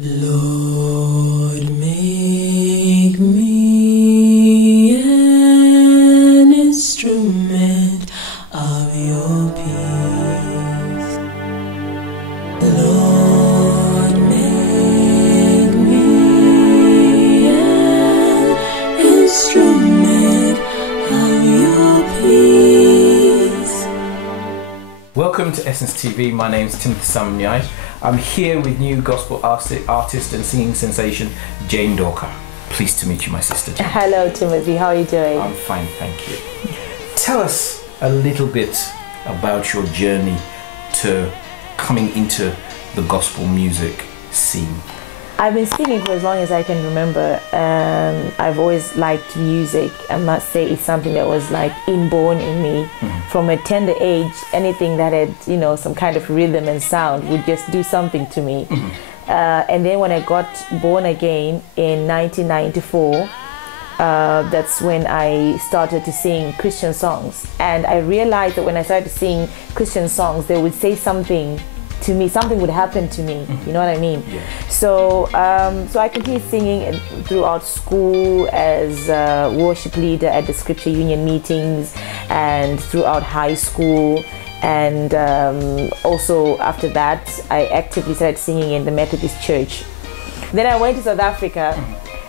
Lord, make me an instrument of your peace. Lord, make me an instrument of your peace. Welcome to Essence TV. My name is Timothy Samanyai. I'm here with new gospel artist and singing sensation, Jane Doka. Pleased to meet you, my sister Jane. Hello, Timothy. How are you doing? I'm fine, thank you. Tell us a little bit about your journey to coming into the gospel music scene. I've been singing for as long as I can remember. I've always liked music. I must say it's something that was like inborn in me. From a tender age. Anything that had, some kind of rhythm and sound would just do something to me. And then when I got born again in 1994, that's when I started to sing Christian songs. And I realized that when I started to sing Christian songs, they would say something to me, something would happen to me, you know what I mean? Yeah. So I continued singing throughout school as a worship leader at the Scripture Union meetings and throughout high school. And also after that, I actively started singing in the Methodist Church. Then I went to South Africa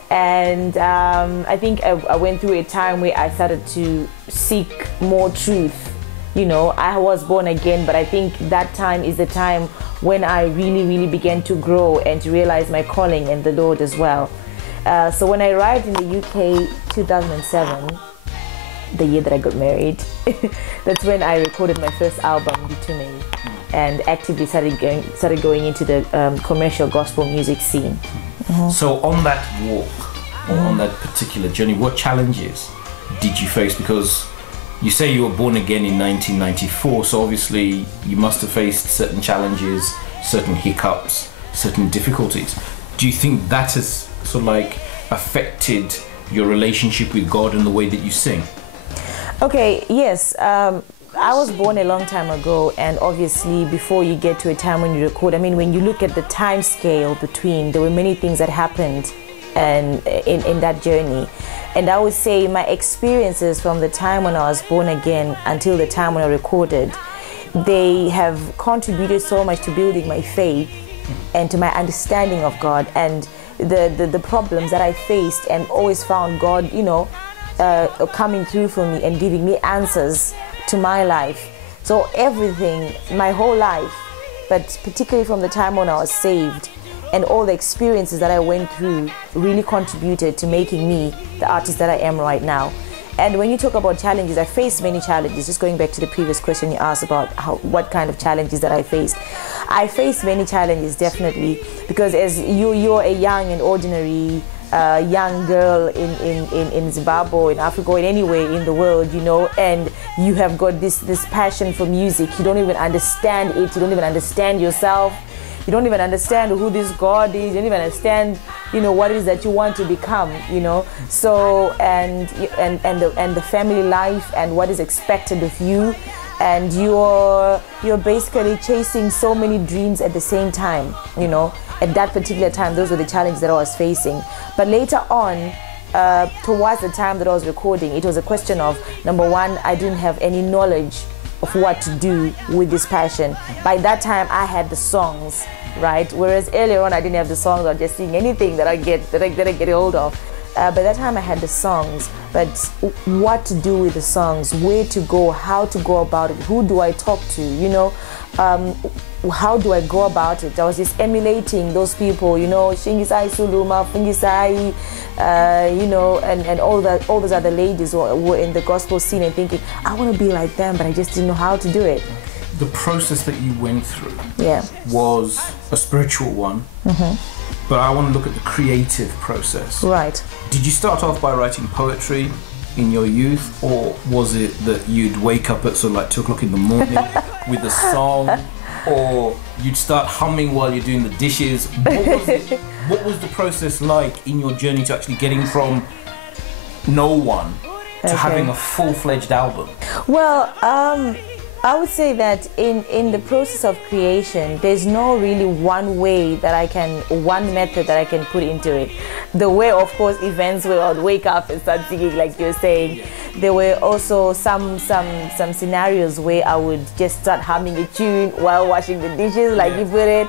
and I think I went through a time where I started to seek more truth. I was born again, but I think that time is the time when I really began to grow and to realize my calling and the Lord as well. So when I arrived in the UK 2007, the year that I got married, that's when I recorded my first album, Bitune, and actively started going into the commercial gospel music scene. So on that walk, or on that particular journey, what challenges did you face? Because you say you were born again in 1994, so obviously you must have faced certain challenges, certain hiccups, certain difficulties. Do you think that has sort of like affected your relationship with God and the way that you sing? Okay, yes. I was born a long time ago, and obviously before you get to a time when you record, when you look at the time scale between, there were many things that happened and in that journey. And I would say my experiences from the time when I was born again until the time when I recorded, they have contributed so much to building my faith and to my understanding of God, and the problems that I faced and always found God, coming through for me and giving me answers to my life. So everything, my whole life, but particularly from the time when I was saved, and all the experiences that I went through really contributed to making me the artist that I am right now. And when you talk about challenges, I faced many challenges. Just going back to the previous question you asked about what kind of challenges that I faced. I faced many challenges, definitely, because as you're a young and ordinary young girl in Zimbabwe, in Africa, or anywhere in the world, and you have got this passion for music. You don't even understand it. You don't even understand yourself. You don't even understand who this God is. You don't even understand, what it is that you want to become, So and the family life and what is expected of you, and you're basically chasing so many dreams at the same time, At that particular time, those were the challenges that I was facing. But later on, towards the time that I was recording, it was a question of, number one, I didn't have any knowledge of what to do with this passion. By that time, I had the songs, right? Whereas earlier on, I didn't have the songs. I was just singing anything that I get a hold of. By that time, I had the songs, but what to do with the songs, where to go, how to go about it, who do I talk to, how do I go about it? I was just emulating those people, Shingisai Suluma, Fungisai, and all those other ladies who were in the gospel scene, and thinking, I want to be like them, but I just didn't know how to do it. The process that you went through was a spiritual one, but I want to look at the creative process. Right. Did you start off by writing poetry in your youth, or was it that you'd wake up at sort of like 2 o'clock in the morning with a song, or you'd start humming while you're doing the dishes? What was the process like in your journey to actually getting from no one to having a full-fledged album? Well, I would say that in the process of creation, there's no really one way that one method that I can put into it. There were, of course, events where I'd wake up and start singing, like you're saying. There were also some scenarios where I would just start humming a tune while washing the dishes, like you put it.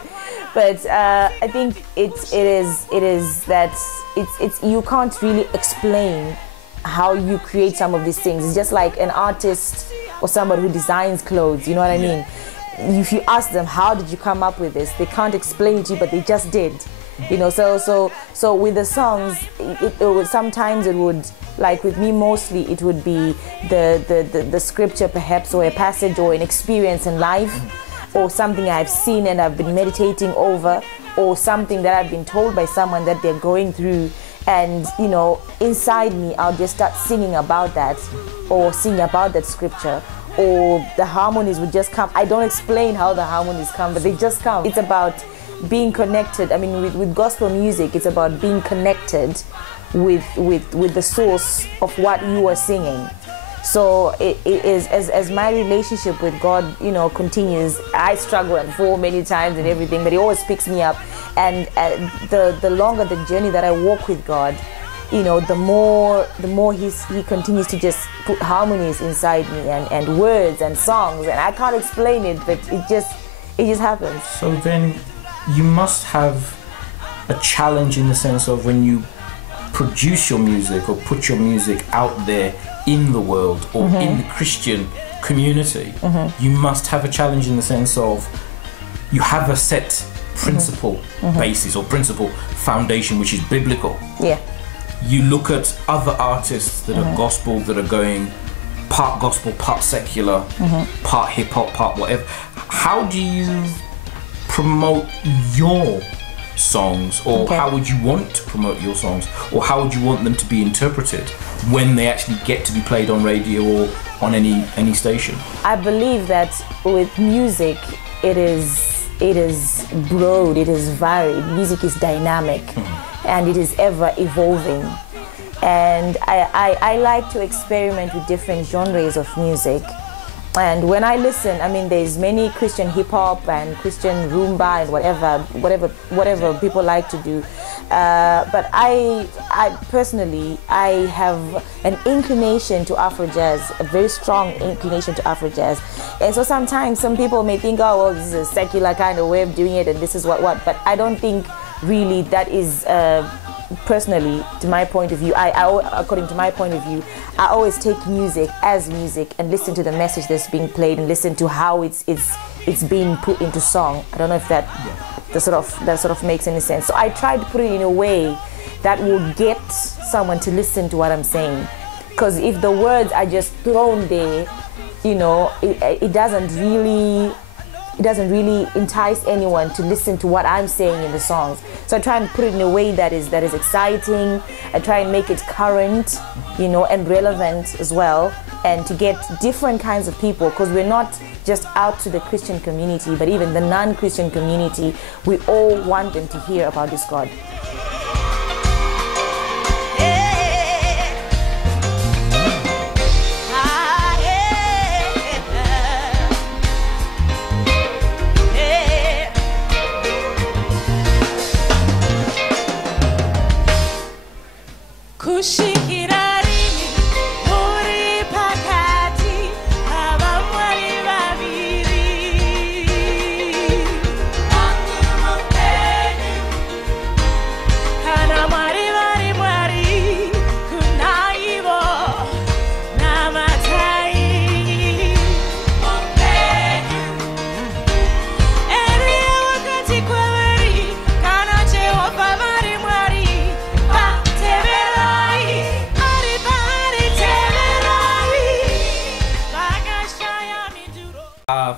But I think it is that it's you can't really explain how you create some of these things. It's just like an artist or somebody who designs clothes, you know what I mean? If you ask them, how did you come up with this? They can't explain it to you, but they just did. You know, so with the songs, it would, sometimes it would, like with me mostly, it would be the scripture perhaps, or a passage or an experience in life, or something I've seen and I've been meditating over, or something that I've been told by someone that they're going through. And, you know, inside me, I'll just start singing about that, or singing about that scripture, or the harmonies would just come. I don't explain how the harmonies come, but they just come. It's about being connected. I mean, with gospel music, it's about being connected with the source of what you are singing. So it is, as my relationship with God, you know, continues. I struggle and fall many times and everything, but He always picks me up. And the longer the journey that I walk with God, you know, the more He continues to just put harmonies inside me and words and songs, and I can't explain it, but it just happens. So then, you must have a challenge in the sense of when you produce your music or put your music out there in the world or in the Christian community, you must have a challenge in the sense of you have a set principle basis or principle foundation which is biblical. Yeah. You look at other artists that are gospel, that are going part gospel, part secular, part hip hop, part whatever. How do you promote your songs, or how would you want to promote your songs, or how would you want them to be interpreted when they actually get to be played on radio or on any station? I believe that with music, it is broad, it is varied. Music is dynamic, and it is ever evolving. And I like to experiment with different genres of music. And when I listen, I mean, there's many Christian hip hop and Christian rumba and whatever people like to do. But I personally, I have an inclination to Afro jazz, a very strong inclination to Afro jazz. And so sometimes some people may think, oh, well, this is a secular kind of way of doing it, and this is what. But I don't think really that is. Personally, to my point of view, according to my point of view, I always take music as music and listen to the message that's being played and listen to how it's being put into song. I don't know if that sort of makes any sense. So I try to put it in a way that will get someone to listen to what I'm saying. Because if the words are just thrown there, you know, it doesn't really entice anyone to listen to what I'm saying in the songs. So I try and put it in a way that is exciting. I try and make it current, you know, and relevant as well, and to get different kinds of people, because we're not just out to the Christian community, but even the non-Christian community. We all want them to hear about this God.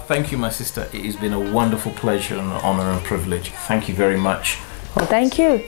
Thank you, my sister. It has been a wonderful pleasure and an honor and privilege. Thank you very much. Well, thank you.